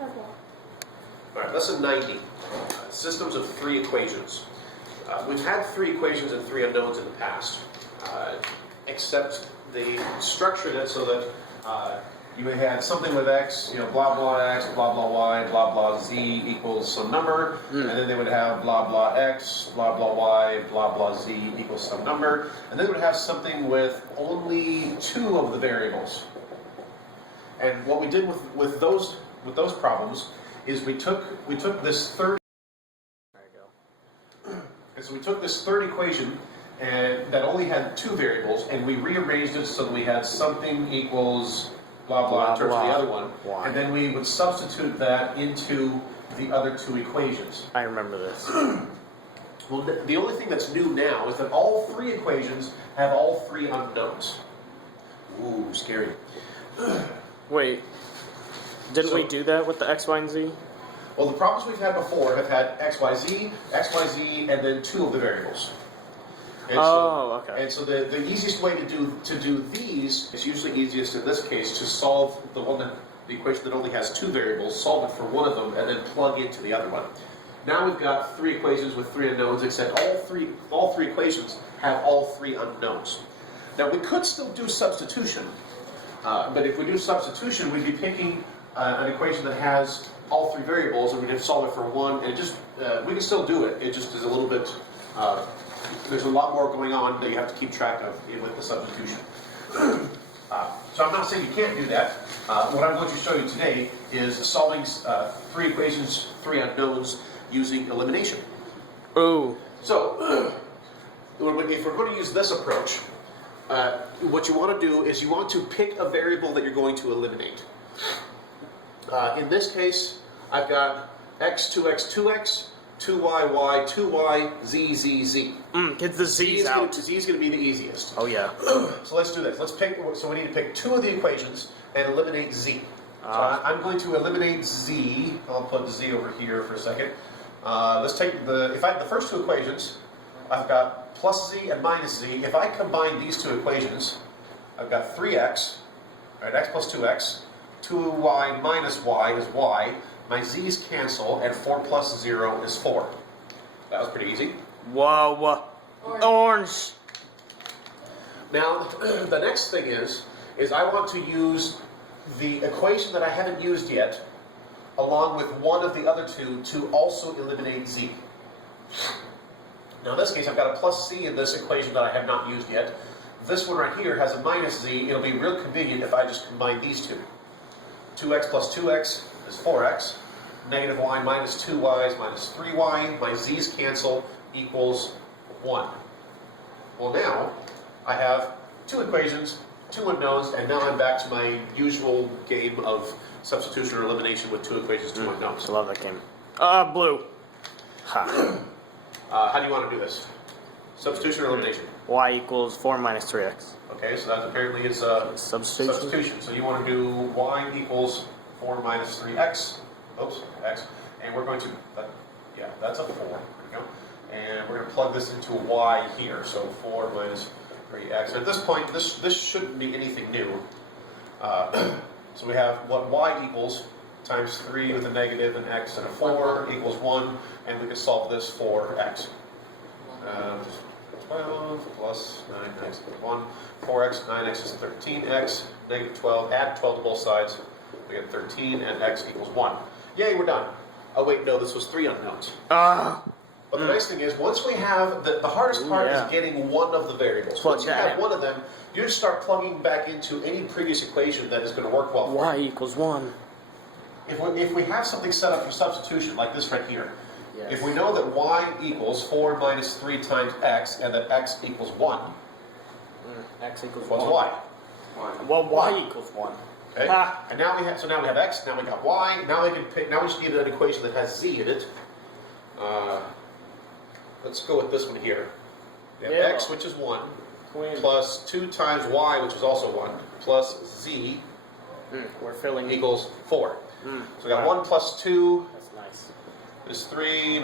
Okay. All right, lesson 90, systems of three equations. We've had three equations and three unknowns in the past, except they structured it so that you had something with x, blah blah x, blah blah y, blah blah z equals some number, and then they would have blah blah x, blah blah y, blah blah z equals some number, and then they would have something with only two of the variables. And what we did with those problems is we took this third. There you go. And so we took this third equation and that only had two variables, and we rearranged it so that we had something equals blah blah in terms of the other one, and then we would substitute that into the other two equations. I remember this. Well, the only thing that's new now is that all three equations have all three unknowns. Ooh, scary. Wait, didn't we do that with the x, y, and z? Well, the problems we've had before have had x, y, z, and then two of the variables. And okay. And so the easiest way to do these is usually easiest in this case to solve the equation that only has two variables, solve it for one of them, and then plug into the other one. Now we've got three equations with three unknowns, except all three equations have all three unknowns. Now we could still do substitution, but if we do substitution, we'd be picking an equation that has all three variables, and we'd have to solve it for one, and we can still do it. It just is a little bit. There's a lot more going on that you have to keep track of with the substitution. So I'm not saying you can't do that. What I'm going to show you today is solving three equations, three unknowns using elimination. Ooh. So if we're going to use this approach, what you want to do is you want to pick a variable that you're going to eliminate. In this case, I've got x, 2x, 2x, 2y, y, 2y, z, z, z. Get the z's out. Z is going to be the easiest. Oh yeah. So let's do this. So we need to pick two of the equations and eliminate z. So I'm going to eliminate z. I'll put z over here for a second. Let's take if I have the first two equations, I've got plus z and minus z. If I combine these two equations, I've got 3x, right, x plus 2x, 2y minus y is y, my z's cancel, and 4 plus 0 is 4. That was pretty easy. Whoa. Orange. Now, the next thing is I want to use the equation that I haven't used yet, along with one of the other two, to also eliminate z. Now, in this case, I've got a plus z in this equation that I have not used yet. This one right here has a minus z. It'll be real convenient if I just combine these two. 2x plus 2x is 4x. Negative y minus 2y is minus 3y. My z's cancel, equals 1. Well, now I have two equations, two unknowns, and now I'm back to my usual game of substitution or elimination with two equations, two unknowns. I love that game. Blue. Ha. How do you want to do this? Substitution or elimination? Y equals 4 minus 3x. Okay, so that apparently is substitution. So you want to do y equals 4 minus 3x. Oops, x. And we're going to, that's a 4. There we go. And we're going to plug this into y here. So 4 minus 3x. At this point, this shouldn't be anything new. So we have what y equals times 3 with a negative and x and a 4 equals 1. And we can solve this for x. 12 plus 9x equals 1. 4x, 9x is 13x. Negative 12, add 12 to both sides. We get 13 and x equals 1. Yay, we're done. Oh wait, no, this was three unknowns. But the nice thing is, once we have, the hardest part is getting one of the variables. Once you have one of them, you just start plugging back into any previous equation that is going to work well for you. Y equals 1. If we have something set up for substitution, like this right here, if we know that y equals 4 minus 3 times x, and that x equals 1, X equals what's 1. y? Well, y equals 1. Okay. And now we have x. Now we got y. Now we can pick. Now we just need an equation that has z in it. Let's go with this one here. We have x, which is 1, plus 2 times y, which is also 1, plus z We're filling equals 4. So we got 1 plus 2 That's nice. is 3.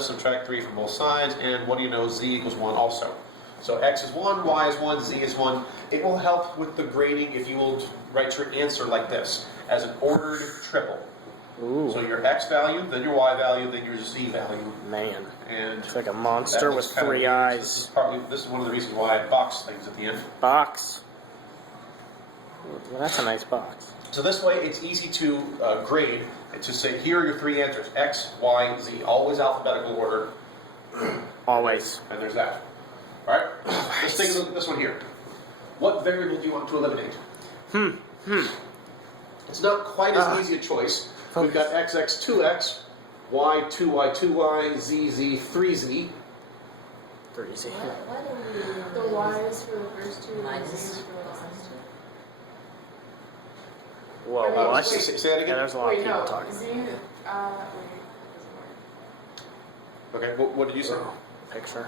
Subtract 3 from both sides, and what do you know? Z equals 1 also. So x is 1, y is 1, z is 1. It will help with the grading if you will write your answer like this, as an ordered triple. Ooh. So your x value, then your y value, then your z value. Man. And It's like a monster with kind of 3 weird. eyes. This is one of the reasons why I box things at the end. Box. Well, that's a nice box. So this way, it's easy to grade and to say, here are your 3 answers, x, y, z, always alphabetical order. Always. And there's that. All right, let's take a look at this one here. What variable do you want to eliminate? It's not quite as easy a choice. We've got x, 2x, y, 2y, 2y, z, 3z. 3Z. The y's for the first two and the z's for the last two. Whoa, what? Say that Yeah, again? there's a lot of Wait, people no. talking. Z, wait, Okay, what did you say? Picture.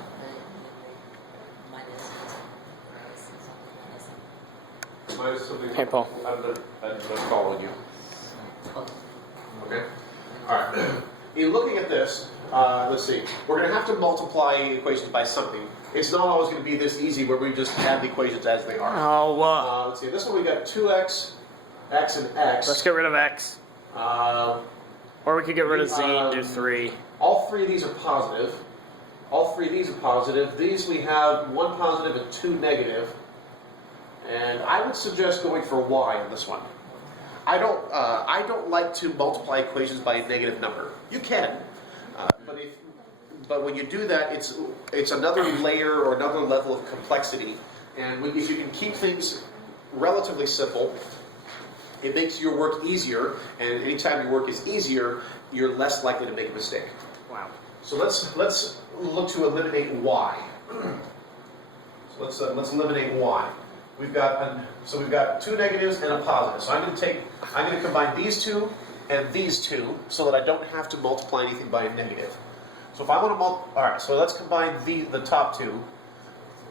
Minus something. Hey, Paul. I'm not following you. Okay. All right. In looking at this, let's see. We're going to have to multiply equations by something. It's not always going to be this easy where we just add the equations as they are. Oh, Let's see. This one we got 2x, x, and x. let's get rid of X. Or we could get rid of Z and do 3. All 3 of these are positive. All 3 of these are positive. These we have 1 positive and 2 negative. And I would suggest going for y on this one. I don't like to multiply equations by a negative number. You can, but when you do that, it's another layer or another level of complexity. And if you can keep things relatively simple, it makes your work easier. And anytime your work is easier, you're less likely to make a mistake. Wow. So let's look to eliminate y. So let's eliminate y. We've got 2 negatives and a positive. So I'm going to combine these 2 and these 2 so that I don't have to multiply anything by a negative. So if I want to all right, so let's combine the top 2,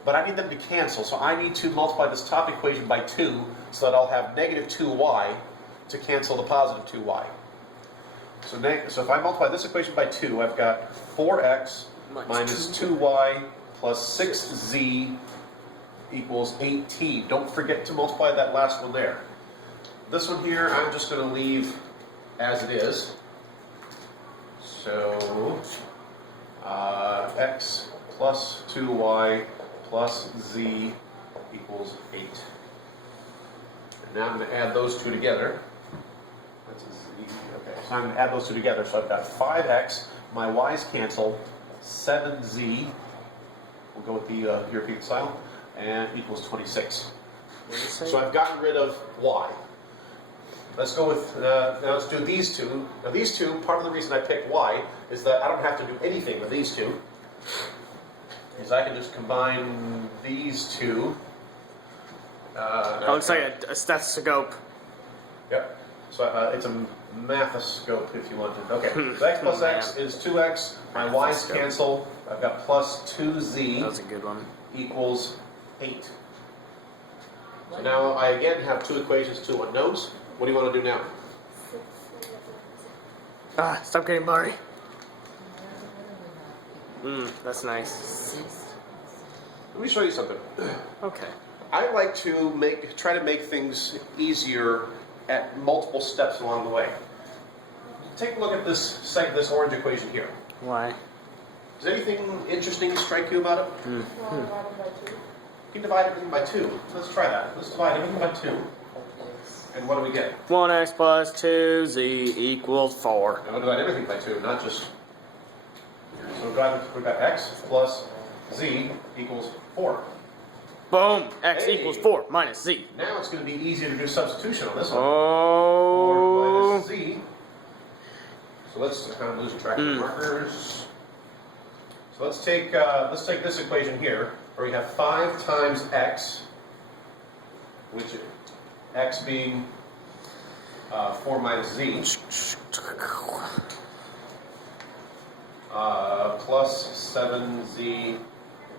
but I need them to cancel. So I need to multiply this top equation by 2 so that I'll have negative 2y to cancel the positive 2y. So if I multiply this equation by 2, I've got 4x minus 2y plus 6z equals 18. Don't forget to multiply that last one there. This one here, I'm just going to leave as it is. So, x plus 2y plus z equals 8. And now I'm going to add those 2 together. That's a z. Okay, so I'm going to add those 2 together. So I've got 5x, my y's cancel, 7z, we'll go with the European style, and equals 26. So I've gotten rid of y. Let's go with, now let's do these 2. Now these 2, part of the reason I picked y is that I don't have to do anything with these 2. Is I can just combine these 2. That looks like a stethoscope. Yep. So it's a mathoscope if you wanted. Okay. So x plus x is 2x. My y's cancel. I've got plus 2z. That was a good one. Equals 8. So now I again have 2 equations, 2 unknowns. What do you want to do now? Stop getting blurry. That's nice. Let me show you something. Okay. I like to try to make things easier at multiple steps along the way. Take a look at this orange equation here. Why? Does anything interesting strike you about it? Y divided by 2. You can divide everything by 2. Let's try that. Let's divide everything by 2. And what do we get? 1x plus 2z equals 4. And we'll divide everything by 2, not just... So we've got x plus z equals 4. Boom! X Hey. equals 4 minus z. Now it's going to be easier to do substitution on this one. 4 Oh. minus z. So let's kind of lose track of markers. So let's take this equation here, where we have 5 times x, which x being 4 minus z, plus 7z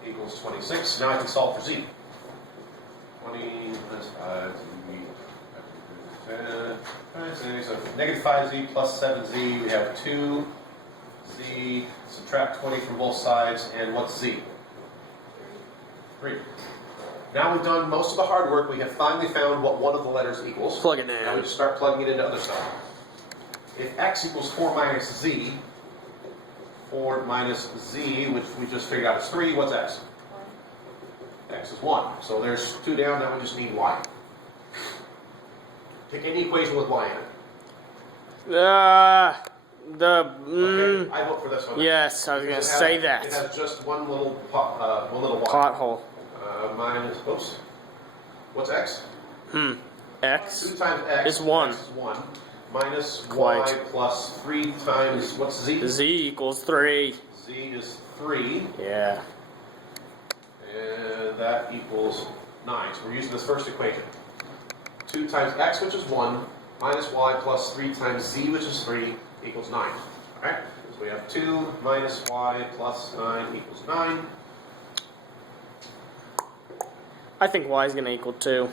equals 26. Now I can solve for z. 20 minus 5z. So negative 5z plus 7z, we have 2z, subtract 20 from both sides, and what's z? 3. Now we've done most of the hard work. We have finally found what one of the letters equals. Plug it Now we in. just start plugging it into other stuff. if x equals 4 minus z, 4 minus z, which we just figured out is 3, what's x? X is 1. So there's 2 down, now we just need y. Pick any equation with y in it. Okay, I vote for this one. Yes, I was going to say that. It has just one little y. Pothole. Minus, oops. What's x? X 2 times x is 1. X is 1. Minus Quite. y plus 3 times, what's z? Z equals 3. Z is 3. Yeah. And that equals 9. So we're using this first equation. 2 times x, which is 1, minus y plus 3 times z, which is 3, equals 9. Alright? So we have 2 minus y plus 9 equals 9. I think y is going to equal 2.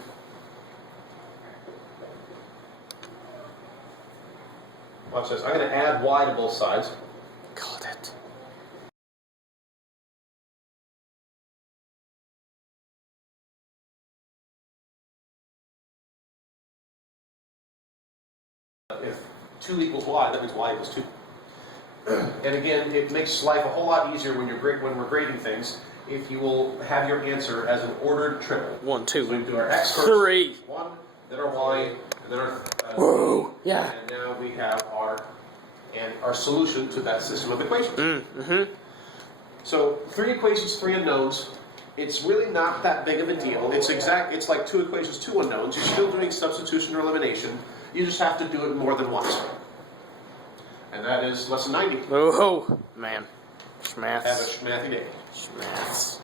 Watch this. I'm going to add y to both sides. Got it. If 2 equals y, that means y equals 2. And again, it makes life a whole lot easier when we're grading things if you will have your answer as an ordered triple. 1, 2, So we do our x first, 3. 1, then our y, and then our Whoa! Yeah. and now we have our solution to that system of equations. So 3 equations, 3 unknowns. It's really not that big of a deal. It's like 2 equations, 2 unknowns. You're still doing substitution or elimination. You just have to do it more than once. And that is lesson 90. Oh, man. Have a Schmaths. schmathy day. Schmaths.